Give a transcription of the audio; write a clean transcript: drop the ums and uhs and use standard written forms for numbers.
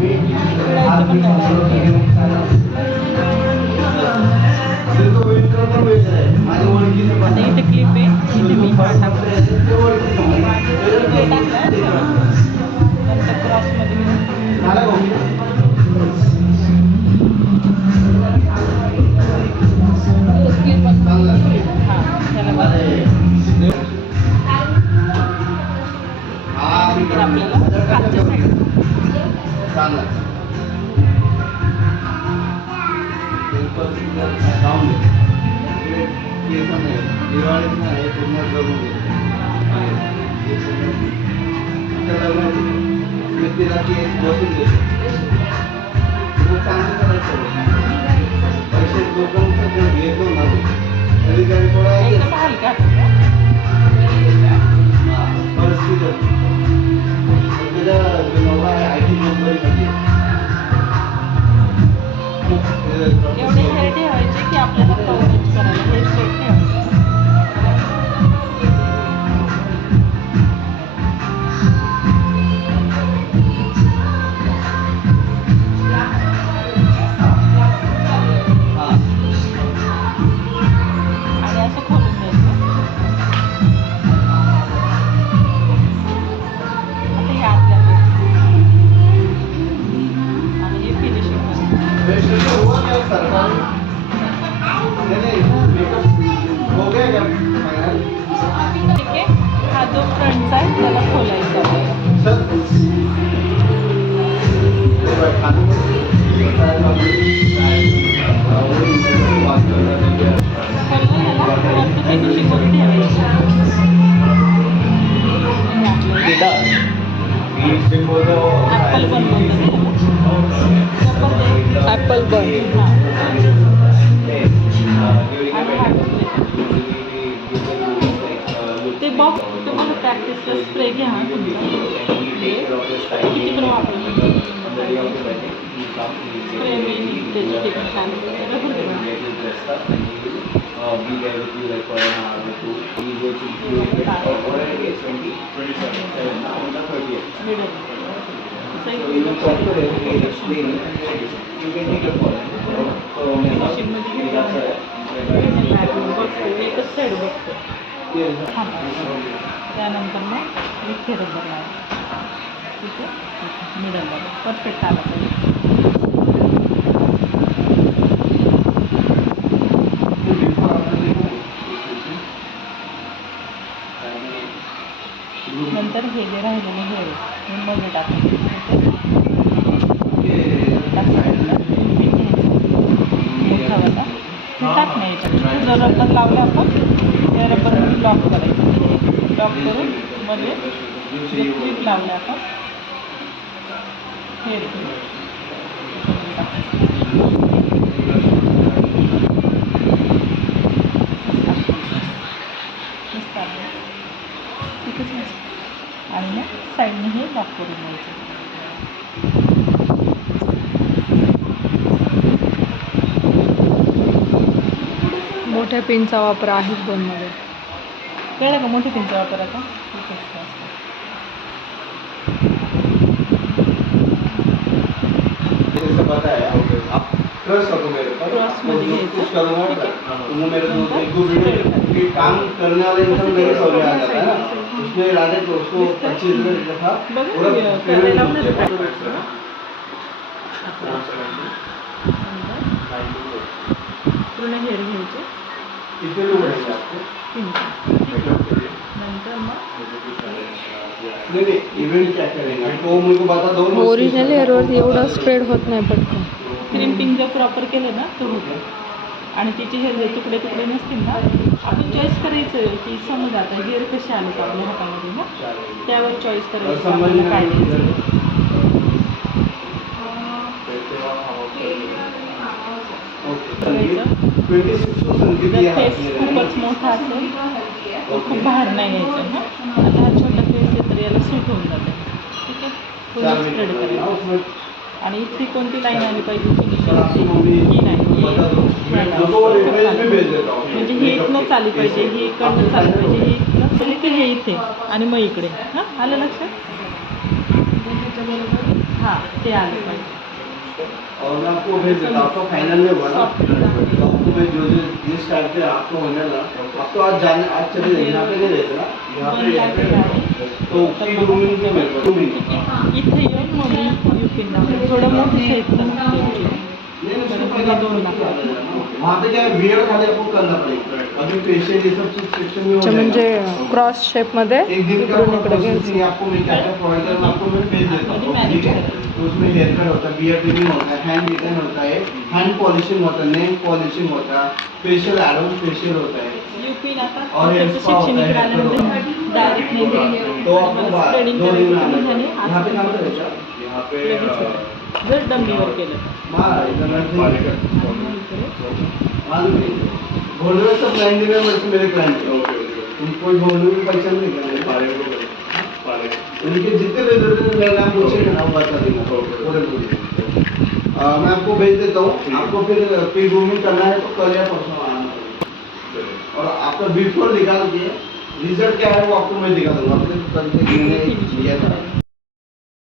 मिळायचं पण आता इथे क्लिप आहे, इथे मी हा टाकला नंतर क्रॉसमध्ये आपल्याला खालच्या एकदम हलका एवढे हेर ठेवायचे की आपल्याला कव्हरेज करायला हेर स्ट्रेट ठेवायचे. आणि असं खोलून द्यायचं. आता हे आतल्या आणि हे फिनिशिंग ठीक आहे. हा जो फ्रंटचा आहे त्याला खोलायचा फिनिशिंग मध्ये ठेवायचं. ॲपल बन ॲपल बन ते बॉक्स तुम्हाला प्रॅक्टिसचा स्प्रे घ्या किती पण वापरू स्प्रे त्याची छान एकच साईड बघतो. त्यानंतर मग इथे रबर लावायचं. ठीक आहे, मिडलला परफेक्ट आला पाहिजे. नंतर हे जे राहिलेलं हे मध्ये टाकायचं. मोठावाला टाक नाही याच्यात. जो रबर लावला आपण त्या रबर लॉक करायचं. लॉक करून मध्ये जे क्लिप लावले आपण हे आणि मग साईडने हे लॉक करून द्यायचं. मोठ्या पिनचा वापर आहे फोनमध्ये. कळलं का मोठ्या पिनचा वापर आता? क्रॉसमध्ये काम करने वाला इंसान मेरे सौ में आ जाता है ना, उसमें डायरेक्ट उसको 25,000 लिखा पूर्ण हेर घ्यायचे. नंतर मग ओरिजिनल हेअरवर एवढं स्प्रेड होत नाही पटकन. क्रिम्पिंग जर प्रॉपर केलं ना तर होतं. आणि तिचे हे तुकडे तुकडे नसतील ना, आपण चॉईस करायचं की समज आता हेअर कसे आले का आपल्या हातामध्ये ना, त्यावर चॉईस करायचं काय द्यायचं. जर फेस खूपच मोठा असेल तर खूप बाहेर नाही यायचं ना. आता हा छोटा फेस आहे तर याला सूट होऊन जाते. ठीक आहे, थोडं स्प्रेड करायचं. आणि इथे कोणती लाईन आली पाहिजे फिनिशिंगची ही लाईन म्हणजे ही इथनं चाली पाहिजे, ही इकडनं चाली पाहिजे, ही इथनं चालली की हे इथे आणि मग इकडे. हां, आलं लक्षात? हां, हाँ ते आले पाहिजे और मैं आपको भेज देता हूँ, आपका फाइनल में हुआ ना, तो आपको मैं जो जो जिस टाइप से आपको होने ना, आप तो आज जाने आज चले जाइए, यहाँ पे नहीं रहते ना, यहाँ पे तो उसकी 2 मिनट में मेरे को 2 मिनट इथे येऊन मग मी युपीला थोडं मोठं साईजचं नहीं उसको पहले 2 मिनट वहाँ पे क्या है बियर्ड खाली आपको करना पड़ेगा, अभी फेशियल ये सब चीज सेक्शन में हो अच्छा, जाएगा। म्हणजे क्रॉस शेपमध्ये एक दिन का इकडून इकडे प्रोसेसिंग घ्यायचं. आपको मैं क्या क्या प्रोवाइड करूँ आपको मैं भेज देता हूँ, ठीक है। तो उसमें हेयर कट होता है, बियर्ड ट्रिमिंग होता है, हैंड डिजाइन होता है, हैंड पॉलिशिंग होता है, नेल पॉलिशिंग होता है, फेशियल एडवांस फेशियल होता है, युपीला और हेयर स्पा होता है, डायरेक्ट नाही तो आपको स्प्रेडिंग 2 दिन में करायचं आना झाले है। यहाँ पे काम करेगा यहाँ पे जर डंबीवर केलं भोलवे सब क्लाइंट है, मेरे क्लाइंट है, ओके ओके उनको भोलवे की पहचान नहीं करना है, उनके जितने भी मेरा नाम पूछेंगे ना वो बता देंगे पूरे पूरे। मैं आपको भेज देता हूँ, आपको फिर प्री ग्रूमिंग करना है तो कल या परसों आना पड़ेगा, और आपका बिफोर निकाल के रिजल्ट क्या है वो आपको मैं दिखा दूंगा, फिर कल से मैंने किया था।